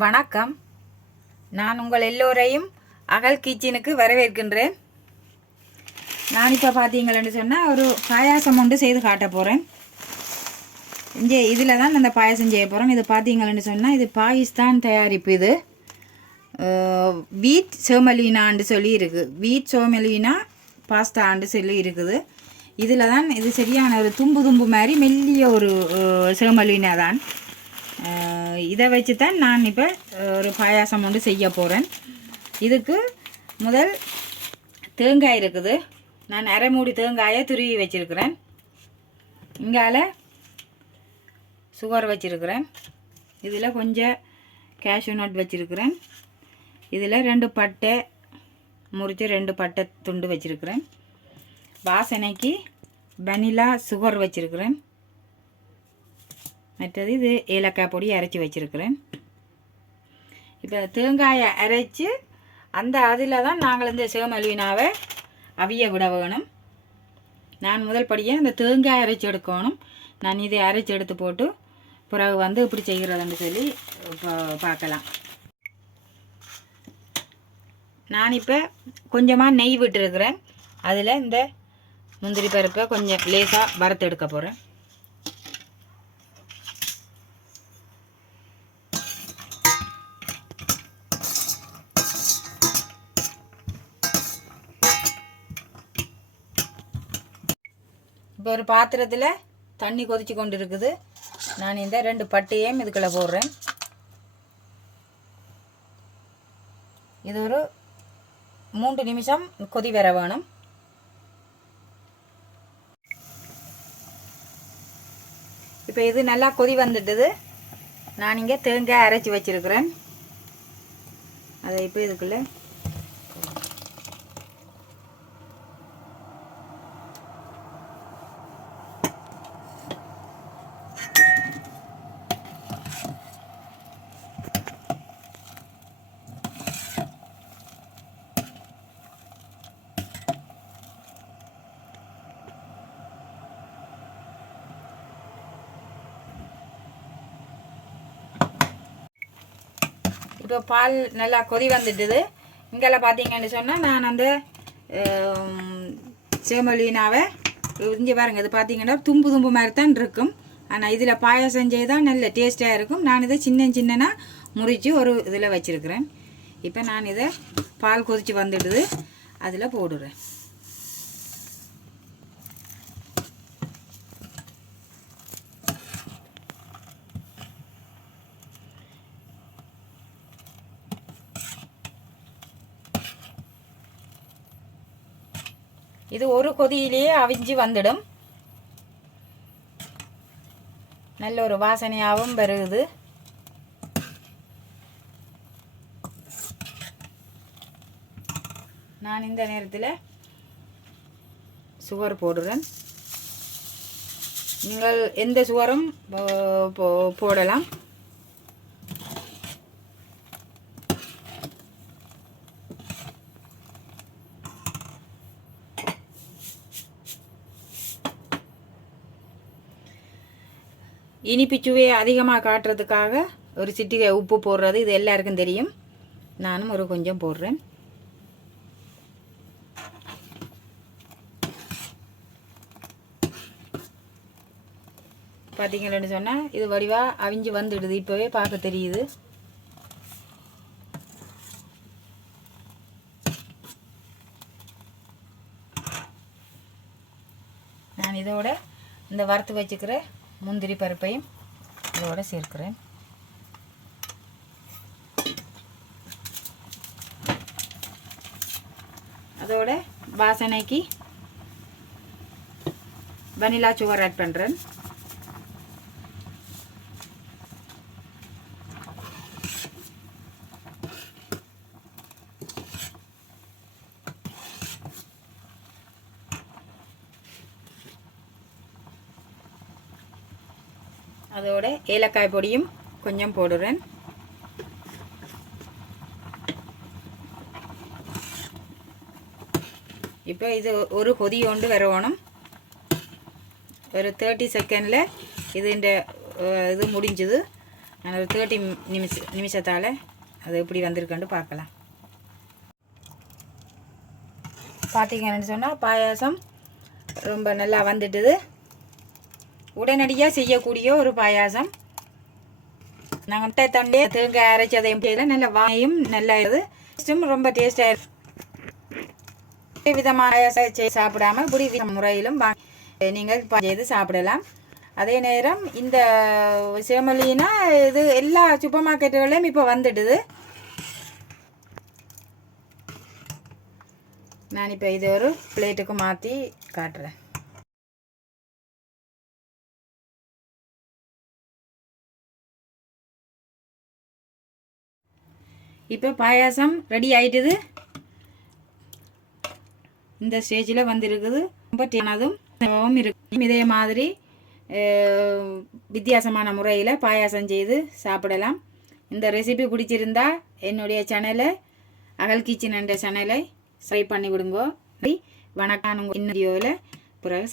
வணக்கம். நான் உங்கள் எல்லோரையும் அகல் கிச்சனுக்கு வரவேற்கின்றேன். நான் இப்போ பார்த்தீங்களன்னு சொன்னால் ஒரு பாயாசம் ஒன்று செய்து காட்ட போகிறேன். இங்கே இதில் தான் அந்த பாயாசம் செய்ய போகிறோம். இது பார்த்தீங்களன்னு சொன்னால் இது பாகிஸ்தான் தயாரிப்பு. இது வீட் செமலினான்னு சொல்லி இருக்குது. வீட் செமலினா பாஸ்தான்னு சொல்லி இருக்குது. இதில் தான் இது சரியான ஒரு தும்பு மாதிரி மெல்லிய ஒரு செமலினா தான். இதை வச்சு தான் நான் இப்போ ஒரு பாயாசம் ஒன்று செய்ய போகிறேன். இதுக்கு முதல் தேங்காய் இருக்குது. நான் அரை மூடி தேங்காயை துருவி வச்சுருக்கிறேன். இங்கால சுகர் வச்சுருக்கிறேன். இதில் கொஞ்சம் கேஷ்யூ நட் வச்சுருக்கிறேன். இதில் 2 பட்டை முறித்து 2 பட்டை துண்டு வச்சுருக்கிறேன். வாசனைக்கு வெனிலா சுகர் வச்சுருக்கிறேன். மற்றது இது ஏலக்காய் பொடி அரைச்சி வச்சுருக்கிறேன். இப்போ தேங்காயை அரைச்சி அதில் தான் நாங்கள் இந்த செமலினாவை அவிய விட வேணும். நான் முதல் படியே இந்த தேங்காய் அரைச்சி எடுக்கணும். நான் இதை அரைச்சி எடுத்து போட்டு பிறகு இப்படி செய்கிறதுன்னு சொல்லி பார்க்கலாம். நான் இப்போ கொஞ்சமாக நெய் விட்டுருக்கிறேன். அதில் இந்த முந்திரி பருப்பை கொஞ்சம் லேசாக வறுத்து எடுக்க போகிறேன். இப்போ ஒரு பாத்திரத்தில் தண்ணி கொதிச்சு கொண்டு இருக்குது. நான் இந்த 2 பட்டையும் இதுக்குள்ளே போடுறேன். இது ஒரு 3 நிமிஷம் கொதி வர வேணும். இப்போ இது நல்லா கொதி வந்துட்டுது. நான் இங்கே தேங்காய் அரைச்சி வச்சுருக்கிறேன். அதை இப்போ இதுக்குள்ளே இப்போ பால் நல்லா கொதி வந்துட்டுது. இங்கெல்லாம் பார்த்தீங்கன்னு சொன்னால் நான் அந்த செமலினாவை இங்கே பாருங்கள். இது பார்த்தீங்கன்னா தும்பு மாதிரி தான் இருக்கும். ஆனால் இதில் பாயாசம் செய்தால் நல்ல டேஸ்ட்டாக இருக்கும். நான் இதை சின்ன முறித்து ஒரு இதில் வச்சுருக்கிறேன். இப்போ நான் இதை பால் கொதித்து வந்துடுது, அதில் போடுறேன். இது ஒரு கொதியிலேயே அவிஞ்சு வந்துடும். நல்ல ஒரு வாசனையாகவும் வருது. நான் இந்த நேரத்தில் சுகர் போடுறேன். நீங்கள் எந்த சுகரும் போடலாம். இனிப்பு சுவையை அதிகமாக காட்டுறதுக்காக ஒரு சிட்டிகை உப்பு போடுறது இது எல்லாருக்கும் தெரியும். நானும் ஒரு கொஞ்சம் போடுறேன். பார்த்தீங்கன்னு சொன்னால் இது வடிவாக அவிஞ்சு வந்துடுது. இப்போவே பார்க்க தெரியுது. நான் இதோட இந்த வறுத்து வச்சுக்கிற முந்திரி பருப்பையும் இதோடு சேர்க்கிறேன். அதோட வாசனைக்கு வெனிலா சுகர் ஆட் பண்ணுறேன். அதோட ஏலக்காய் பொடியும் கொஞ்சம் போடுறேன். இப்போ இது ஒரு கொதி கொண்டு வரணும். ஒரு 30 செகண்டில் இது முடிஞ்சது. நான் ஒரு 30 நிமிஷத்தால் அது எப்படி வந்திருக்குன்னு பார்க்கலாம். பார்த்தீங்கன்னு சொன்னால் பாயாசம் ரொம்ப நல்லா வந்துட்டுது. உடனடியாக செய்யக்கூடிய ஒரு பாயாசம். நாங்கள் தண்டே தேங்காய் அரைச்சதையும் செய்யல, நல்ல வாயும் நல்லா இது ரொம்ப டேஸ்டாக விதமான சாப்பிடாமல் இப்படி முறையிலும் நீங்கள் செய்து சாப்பிடலாம். அதே நேரம் இந்த செமலினா இது எல்லா சூப்பர் மார்க்கெட்டுகளையும் இப்போ வந்துடுது. நான் இப்போ இது ஒரு பிளேட்டுக்கு மாற்றி காட்டுறேன். இப்போ பாயாசம் ரெடி ஆயிட்டுது. இந்த ஸ்டேஜில் வந்துருக்குது. ரொம்ப டேஸ்டானதும் இருக்கு. இதே மாதிரி வித்தியாசமான முறையில் பாயாசம் செய்து சாப்பிடலாம். இந்த ரெசிபி பிடிச்சிருந்தா என்னுடைய சேனலை அகல் கிச்சன் என்ற சேனலை சப்ஸ்கிரைப் பண்ணி விடுங்கோ. வணக்கம். இன்னும் வீடியோவில் பிறகு